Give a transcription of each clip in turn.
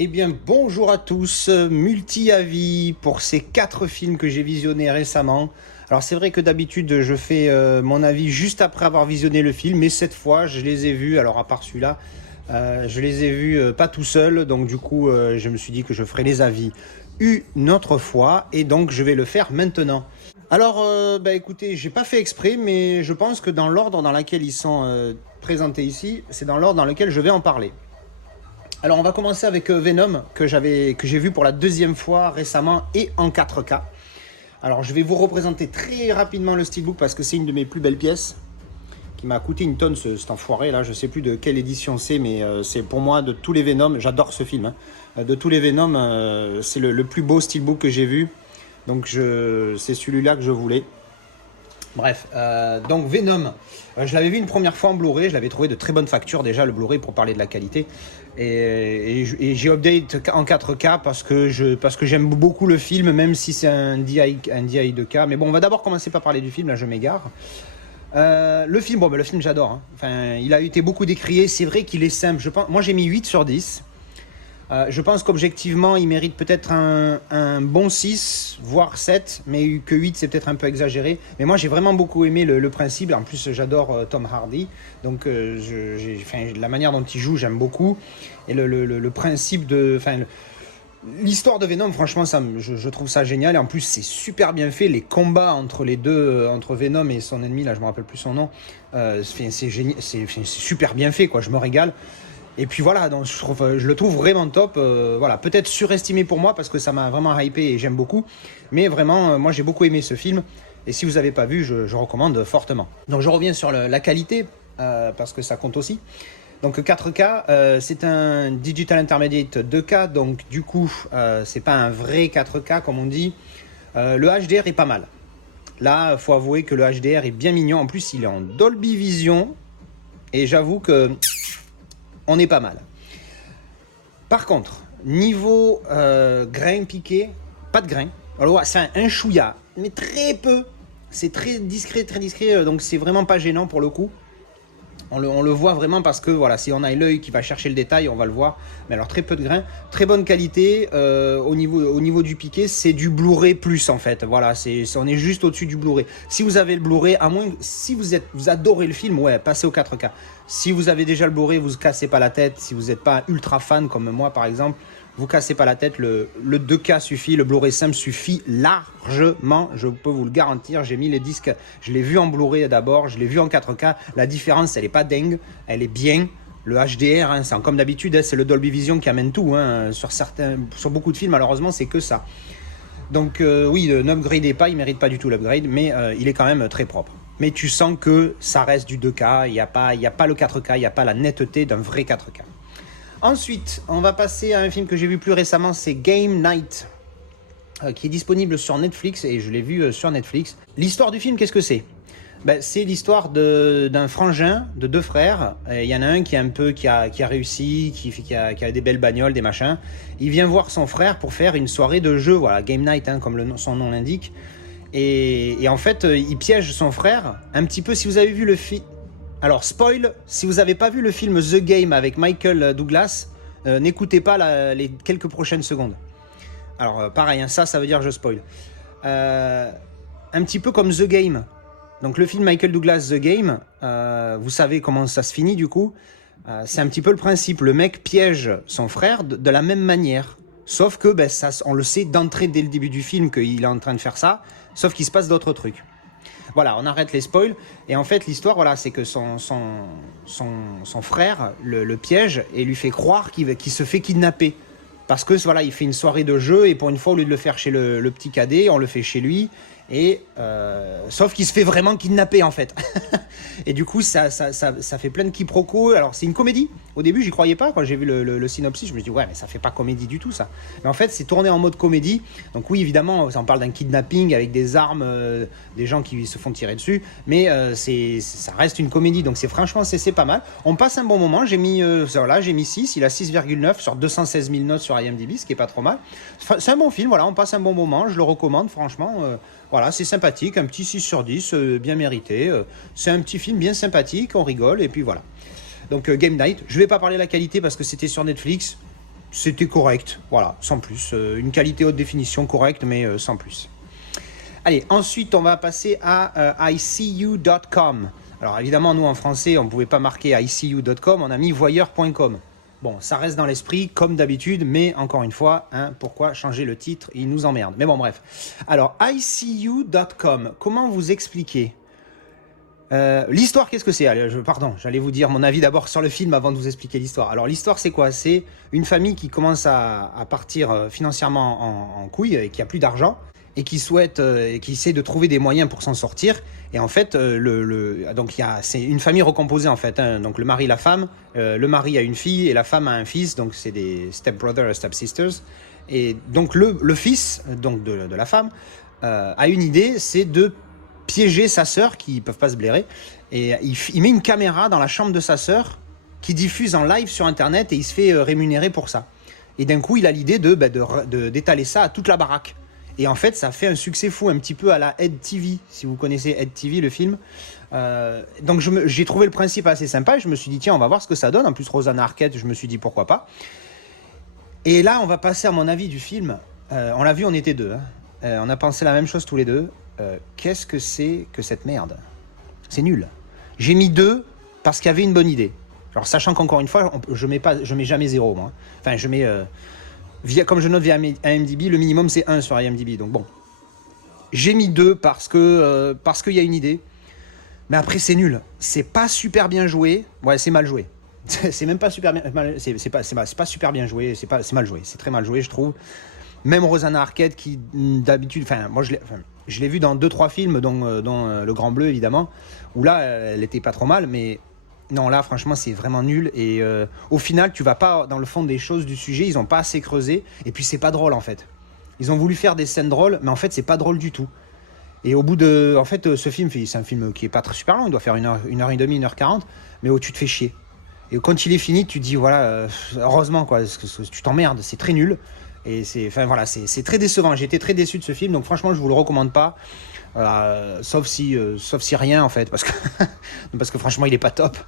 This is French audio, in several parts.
Eh bien, bonjour à tous, multi-avis pour ces 4 films que j'ai visionnés récemment. Alors c'est vrai que d'habitude je fais mon avis juste après avoir visionné le film, mais cette fois je les ai vus, alors à part celui-là, je les ai vus pas tout seul, donc du coup je me suis dit que je ferai les avis une autre fois, et donc je vais le faire maintenant. Alors, écoutez, j'ai pas fait exprès, mais je pense que dans l'ordre dans lequel ils sont présentés ici, c'est dans l'ordre dans lequel je vais en parler. Alors on va commencer avec Venom que j'ai vu pour la deuxième fois récemment et en 4K. Alors je vais vous représenter très rapidement le steelbook parce que c'est une de mes plus belles pièces qui m'a coûté une tonne cet enfoiré là, je sais plus de quelle édition c'est, mais c'est pour moi de tous les Venom, j'adore ce film, hein. De tous les Venom, c'est le plus beau steelbook que j'ai vu, donc c'est celui-là que je voulais. Bref, donc Venom, je l'avais vu une première fois en Blu-ray, je l'avais trouvé de très bonne facture déjà, le Blu-ray, pour parler de la qualité. Et j'ai update en 4K parce que j'aime beaucoup le film, même si c'est un DI 2K. Mais bon, on va d'abord commencer par parler du film, là je m'égare. Le film, le film j'adore, hein. Enfin, il a été beaucoup décrié, c'est vrai qu'il est simple. Moi j'ai mis 8 sur 10. Je pense qu'objectivement, il mérite peut-être un bon 6, voire 7, mais que 8, c'est peut-être un peu exagéré. Mais moi, j'ai vraiment beaucoup aimé le principe. En plus, j'adore Tom Hardy. Donc, la manière dont il joue, j'aime beaucoup. Et le principe de... L'histoire de Venom, franchement, je trouve ça génial. Et en plus, c'est super bien fait. Les combats entre les deux, entre Venom et son ennemi, là, je me rappelle plus son nom, c'est génial, c'est super bien fait, quoi. Je me régale. Et puis voilà, donc je le trouve vraiment top. Voilà, peut-être surestimé pour moi parce que ça m'a vraiment hypé et j'aime beaucoup. Mais vraiment, moi j'ai beaucoup aimé ce film. Et si vous n'avez pas vu, je recommande fortement. Donc je reviens sur la qualité parce que ça compte aussi. Donc 4K, c'est un Digital Intermediate 2K. Donc du coup, c'est pas un vrai 4K comme on dit. Le HDR est pas mal. Là, il faut avouer que le HDR est bien mignon. En plus, il est en Dolby Vision. Et j'avoue que on est pas mal. Par contre, niveau grain piqué, pas de grain. Alors c'est un chouïa, mais très peu. C'est très discret, donc c'est vraiment pas gênant pour le coup. On le voit vraiment parce que voilà, si on a l'œil qui va chercher le détail, on va le voir. Mais alors très peu de grains, très bonne qualité. Au niveau du piqué, c'est du Blu-ray plus en fait. Voilà, on est juste au-dessus du Blu-ray. Si vous avez le Blu-ray, à moins si vous adorez le film, ouais, passez au 4K. Si vous avez déjà le Blu-ray, vous cassez pas la tête. Si vous n'êtes pas un ultra fan comme moi par exemple, vous cassez pas la tête, le 2K suffit, le Blu-ray simple suffit largement, je peux vous le garantir. J'ai mis les disques, je l'ai vu en Blu-ray d'abord, je l'ai vu en 4K, la différence elle est pas dingue, elle est bien. Le HDR, hein, c'est comme d'habitude, hein, c'est le Dolby Vision qui amène tout, hein. Sur beaucoup de films malheureusement c'est que ça. Donc oui, n'upgradez pas, il mérite pas du tout l'upgrade, mais il est quand même très propre. Mais tu sens que ça reste du 2K, il n'y a pas le 4K, il n'y a pas la netteté d'un vrai 4K. Ensuite, on va passer à un film que j'ai vu plus récemment, c'est Game Night, qui est disponible sur Netflix, et je l'ai vu sur Netflix. L'histoire du film, qu'est-ce que c'est ? C'est l'histoire d'un frangin, de 2 frères. Il y en a un qui a réussi, qui a des belles bagnoles, des machins. Il vient voir son frère pour faire une soirée de jeu, voilà, Game Night, hein, comme son nom l'indique. Et en fait, il piège son frère, un petit peu, si vous avez vu le film... Alors, spoil, si vous n'avez pas vu le film The Game avec Michael Douglas, n'écoutez pas les quelques prochaines secondes. Alors, pareil, hein, ça veut dire je spoil. Un petit peu comme The Game. Donc, le film Michael Douglas The Game, vous savez comment ça se finit du coup. C'est un petit peu le principe. Le mec piège son frère de la même manière. Sauf que, on le sait d'entrée dès le début du film qu'il est en train de faire ça, sauf qu'il se passe d'autres trucs. Voilà, on arrête les spoils. Et en fait, l'histoire, voilà, c'est que son frère le piège et lui fait croire qu'il se fait kidnapper. Parce que voilà, il fait une soirée de jeu et pour une fois, au lieu de le faire chez le petit cadet, on le fait chez lui. Et sauf qu'il se fait vraiment kidnapper en fait. Et du coup, ça fait plein de quiproquos. Alors, c'est une comédie. Au début, j'y croyais pas. Quand j'ai vu le synopsis, je me suis dit, ouais, mais ça fait pas comédie du tout, ça. Mais en fait, c'est tourné en mode comédie. Donc, oui, évidemment, on parle d'un kidnapping avec des armes, des gens qui se font tirer dessus. Mais ça reste une comédie. Donc, franchement, c'est pas mal. On passe un bon moment. J'ai mis 6. Il a 6,9 sur 216 000 notes sur IMDb, ce qui est pas trop mal. C'est un bon film. Voilà, on passe un bon moment. Je le recommande, franchement. Voilà, c'est sympathique, un petit 6 sur 10, bien mérité. C'est un petit film bien sympathique, on rigole, et puis voilà. Donc Game Night, je vais pas parler de la qualité parce que c'était sur Netflix. c'était correct, voilà, sans plus. Une qualité haute définition correcte, mais sans plus. Allez, ensuite, on va passer à ICU.com. Alors évidemment, nous en français, on ne pouvait pas marquer ICU.com, on a mis voyeur.com. Bon, ça reste dans l'esprit, comme d'habitude, mais encore une fois, pourquoi changer le titre? Il nous emmerde. Mais bon, bref. Alors, ICU.com, comment vous expliquer l'histoire, qu'est-ce que c'est? Pardon, j'allais vous dire mon avis d'abord sur le film avant de vous expliquer l'histoire. Alors, l'histoire, c'est quoi? C'est une famille qui commence à partir financièrement en couille et qui a plus d'argent et qui souhaite, qui essaie de trouver des moyens pour s'en sortir. Et en fait, donc c'est une famille recomposée en fait. Donc le mari, la femme, le mari a une fille et la femme a un fils. Donc c'est des step brothers et step sisters. Et donc le fils, donc de la femme, a une idée, c'est de piéger sa sœur, qui ne peuvent pas se blairer, et il met une caméra dans la chambre de sa sœur qui diffuse en live sur internet et il se fait rémunérer pour ça. Et d'un coup, il a l'idée d'étaler ça à toute la baraque. Et en fait, ça fait un succès fou, un petit peu à la Ed TV, si vous connaissez Ed TV, le film. Donc j'ai trouvé le principe assez sympa et je me suis dit, tiens, on va voir ce que ça donne. En plus, Rosanna Arquette, je me suis dit, pourquoi pas. Et là, on va passer à mon avis du film. On l'a vu, on était deux. On a pensé la même chose tous les deux. Qu'est-ce que c'est que cette merde? C'est nul. J'ai mis 2 parce qu'il y avait une bonne idée. Alors, sachant qu'encore une fois, je mets jamais 0, moi. Enfin, je mets... comme je note via IMDb, le minimum c'est 1 sur IMDb. Donc bon, j'ai mis 2 parce qu'il y a une idée. Mais après c'est nul. C'est pas super bien joué. Ouais, c'est mal joué. C'est même pas super bien. C'est pas super bien joué. C'est mal joué. C'est très mal joué, je trouve. Même Rosanna Arquette qui d'habitude, enfin moi je l'ai vu dans 2-3 films, dont Le Grand Bleu évidemment, où là elle était pas trop mal, mais non, là franchement c'est vraiment nul et au final tu vas pas dans le fond des choses du sujet, ils ont pas assez creusé et puis c'est pas drôle en fait. Ils ont voulu faire des scènes drôles, mais en fait c'est pas drôle du tout. Et au bout de... En fait ce film, c'est un film qui est pas très super long, il doit faire 1h30, 1h40, mais où tu te fais chier. Et quand il est fini, tu te dis voilà, heureusement quoi, parce que tu t'emmerdes, c'est très nul. Et c'est très décevant, j'ai été très déçu de ce film, donc franchement je vous le recommande pas. Sauf si rien en fait, parce que franchement il est pas top.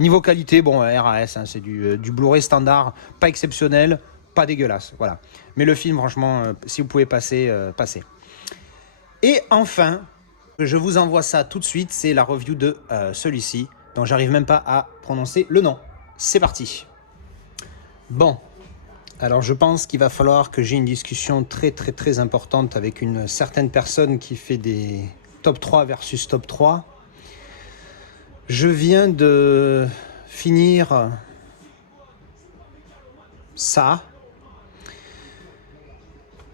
Niveau qualité, bon, RAS, c'est du Blu-ray standard, pas exceptionnel, pas dégueulasse, voilà. Mais le film, franchement, si vous pouvez passer, passez. Et enfin, je vous envoie ça tout de suite, c'est la review de celui-ci, dont j'arrive même pas à prononcer le nom. C'est parti. Bon. Alors je pense qu'il va falloir que j'ai une discussion très très très importante avec une certaine personne qui fait des top 3 versus top 3. Je viens de finir ça.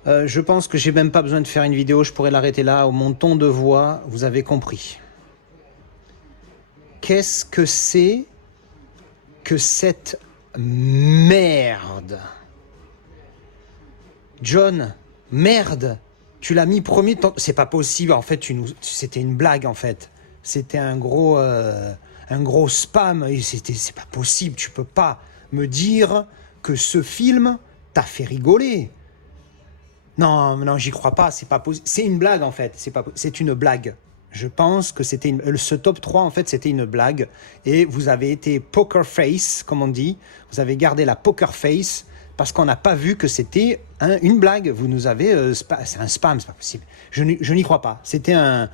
Je pense que j'ai même pas besoin de faire une vidéo, je pourrais l'arrêter là. Mon ton de voix, vous avez compris. Qu'est-ce que c'est que cette merde ? John, merde, tu l'as mis premier temps. C'est pas possible, en fait, c'était une blague, en fait. C'était un gros spam. C'est pas possible, tu peux pas me dire que ce film t'a fait rigoler. Non, j'y crois pas, c'est pas possible. C'est une blague, en fait, c'est une blague. Je pense que ce top 3, en fait, c'était une blague. Et vous avez été poker face, comme on dit. Vous avez gardé la poker face parce qu'on n'a pas vu que c'était une blague. Vous nous avez... c'est un spam, c'est pas possible. Je n'y crois pas. C'était un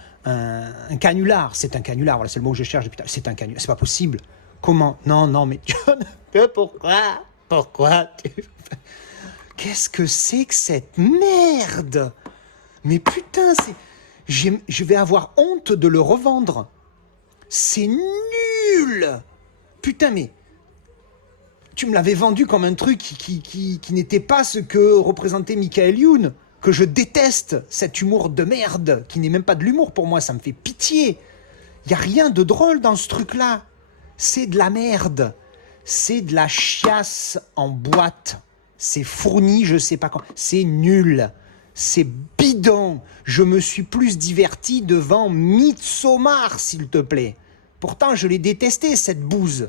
canular. C'est un canular, voilà, c'est le mot que je cherche depuis. C'est un canular, c'est pas possible. Comment? Non, mais John, pourquoi Qu'est-ce que c'est que cette merde? Mais putain, je vais avoir honte de le revendre. C'est nul. Putain, mais... Tu me l'avais vendu comme un truc qui n'était pas ce que représentait Michael Youn, que je déteste, cet humour de merde, qui n'est même pas de l'humour pour moi, ça me fait pitié. Il n'y a rien de drôle dans ce truc-là. C'est de la merde. C'est de la chiasse en boîte. C'est fourni, je sais pas quand. C'est nul. C'est bidon. Je me suis plus diverti devant Midsommar, s'il te plaît. Pourtant, je l'ai détesté, cette bouse.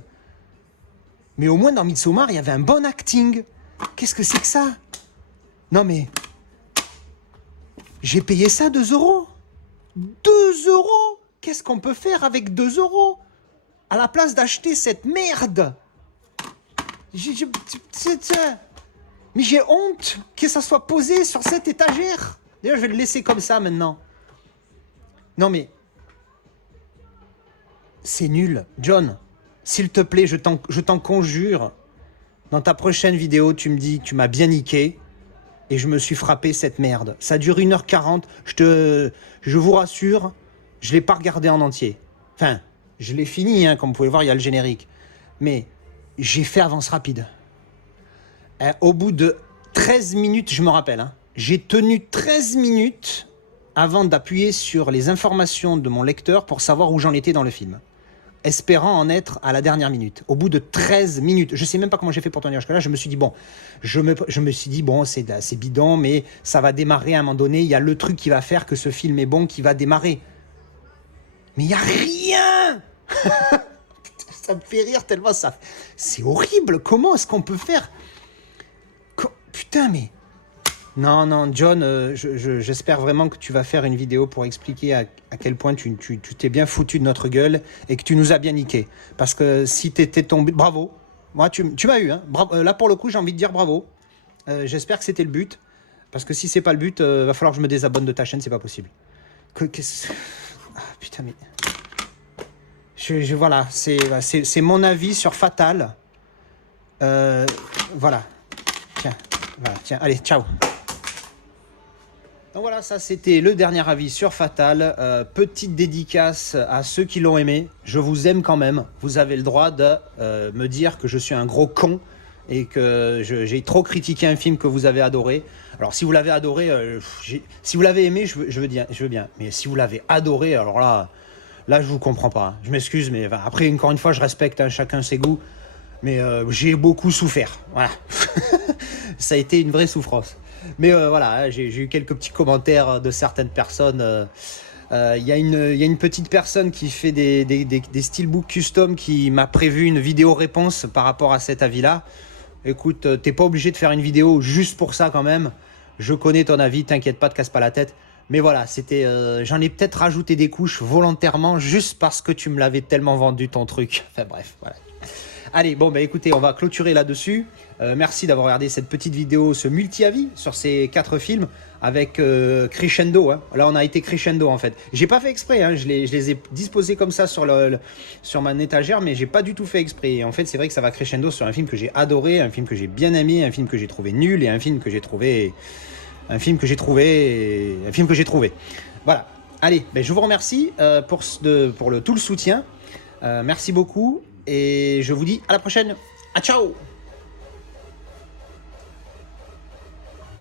Mais au moins, dans Midsommar, il y avait un bon acting. Qu'est-ce que c'est que ça? Non, mais... J'ai payé ça 2 €. 2 €. Qu'est-ce qu'on peut faire avec 2 € à la place d'acheter cette merde? Mais j'ai honte que ça soit posé sur cette étagère. D'ailleurs, je vais le laisser comme ça maintenant. Non mais... C'est nul. John, s'il te plaît, je t'en conjure. Dans ta prochaine vidéo, tu me dis que tu m'as bien niqué. Et je me suis frappé cette merde. Ça dure 1h40. Je vous rassure, je ne l'ai pas regardé en entier. Enfin, je l'ai fini, hein, comme vous pouvez voir, il y a le générique. Mais j'ai fait avance rapide. Au bout de 13 minutes, je me rappelle, hein, j'ai tenu 13 minutes avant d'appuyer sur les informations de mon lecteur pour savoir où j'en étais dans le film. Espérant en être à la dernière minute. Au bout de 13 minutes, je sais même pas comment j'ai fait pour tenir jusque-là, je me suis dit, bon, je me suis dit, bon, c'est bidon, mais ça va démarrer à un moment donné, il y a le truc qui va faire que ce film est bon, qui va démarrer. Mais il n'y a rien. Ça me fait rire tellement ça... C'est horrible, comment est-ce qu'on peut faire... Putain, mais... Non, John, j'espère vraiment que tu vas faire une vidéo pour expliquer à quel point tu t'es bien foutu de notre gueule et que tu nous as bien niqué. Parce que si t'étais tombé... Bravo. Moi, tu m'as eu. Hein. Là, pour le coup, j'ai envie de dire bravo. J'espère que c'était le but. Parce que si c'est pas le but, va falloir que je me désabonne de ta chaîne, c'est pas possible. Ah, putain, mais... Voilà, c'est mon avis sur Fatal. Voilà. Tiens, allez, ciao. Donc voilà, ça c'était le dernier avis sur Fatal. Petite dédicace à ceux qui l'ont aimé. Je vous aime quand même. Vous avez le droit de me dire que je suis un gros con et que j'ai trop critiqué un film que vous avez adoré. Alors si vous l'avez adoré, si vous l'avez aimé, je veux bien. Mais si vous l'avez adoré, alors là je vous comprends pas. Je m'excuse, mais après encore une fois, je respecte chacun ses goûts. Mais j'ai beaucoup souffert. Voilà. Ça a été une vraie souffrance. Mais voilà, j'ai eu quelques petits commentaires de certaines personnes. Il y a une petite personne qui fait des steelbooks custom qui m'a prévu une vidéo réponse par rapport à cet avis-là. Écoute, t'es pas obligé de faire une vidéo juste pour ça quand même. Je connais ton avis, t'inquiète pas, te casse pas la tête. Mais voilà, c'était, j'en ai peut-être rajouté des couches volontairement juste parce que tu me l'avais tellement vendu ton truc. Enfin bref, voilà. Allez, bon, bah écoutez, on va clôturer là-dessus. Merci d'avoir regardé cette petite vidéo, ce multi-avis sur ces 4 films avec crescendo. Hein. Là, on a été crescendo en fait. J'ai pas fait exprès, hein. Je les ai disposés comme ça sur ma étagère, mais j'ai pas du tout fait exprès. Et en fait, c'est vrai que ça va crescendo sur un film que j'ai adoré, un film que j'ai bien aimé, un film que j'ai trouvé nul et un film que j'ai trouvé... Voilà. Allez, ben, je vous remercie pour tout le soutien. Merci beaucoup. Et je vous dis à la prochaine. À ciao!